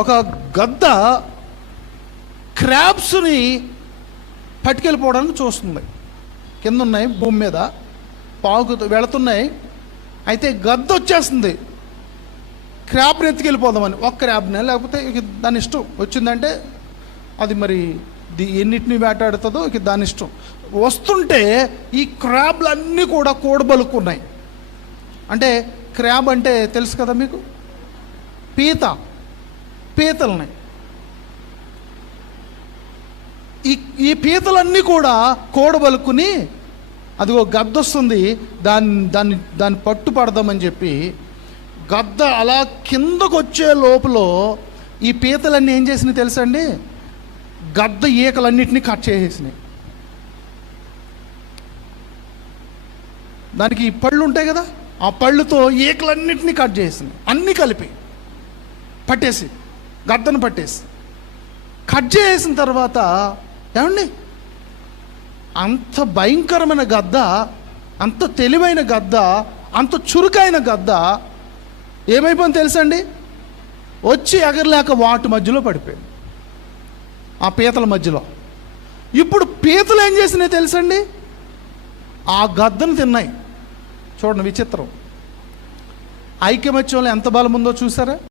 ఒక గద్ద క్రాబ్స్ని పట్టుకెళ్ళిపోవడానికి చూస్తుంది. కింద ఉన్నాయి, భూమి మీద పాకుతూ వెళుతున్నాయి. అయితే గద్ద వచ్చేస్తుంది క్రాబ్ని ఎత్తుకెళ్ళిపోదామని. ఒక క్రాబ్నే, లేకపోతే ఇక దాని ఇష్టం వచ్చిందంటే అది మరి ఎన్నిటిని వేటాడుతుందో ఇక దాని ఇష్టం. వస్తుంటే ఈ క్రాబ్లు అన్నీ కూడా కూడబలుక్కున్నాయి. అంటే క్రాబ్ అంటే తెలుసు కదా మీకు, పీతలని. ఈ పీతలన్నీ కూడా కూడబలుక్కుని అదిగో గద్ద వస్తుంది, దాన్ని పట్టుపడదామని చెప్పి గద్ద అలా కిందకు వచ్చే లోపల ఈ పీతలన్నీ ఏం చేసినాయి తెలుసండి? గద్ద ఈకలన్నిటినీ కట్ చేసేసినాయి. దానికి పళ్ళు ఉంటాయి కదా, ఆ పళ్ళుతో ఈకలన్నిటినీ కట్ చేసింది. అన్నీ కలిపి పట్టేసి గద్దను పట్టేసి కట్ చేసిన తర్వాత ఏమండి, అంత భయంకరమైన గద్ద, అంత తెలివైన గద్ద, అంత చురుకైన గద్ద ఏమైపోయింది తెలుసండి? వచ్చి ఎగరలేక వాటి మధ్యలో పడిపోయింది, ఆ పీతల మధ్యలో. ఇప్పుడు పీతలు ఏం చేసినాయి తెలుసండి? ఆ గద్దను తిన్నాయి. చూడండి విచిత్రం. ఐకమత్యంలో ఎంత బలం ఉందో చూసారా?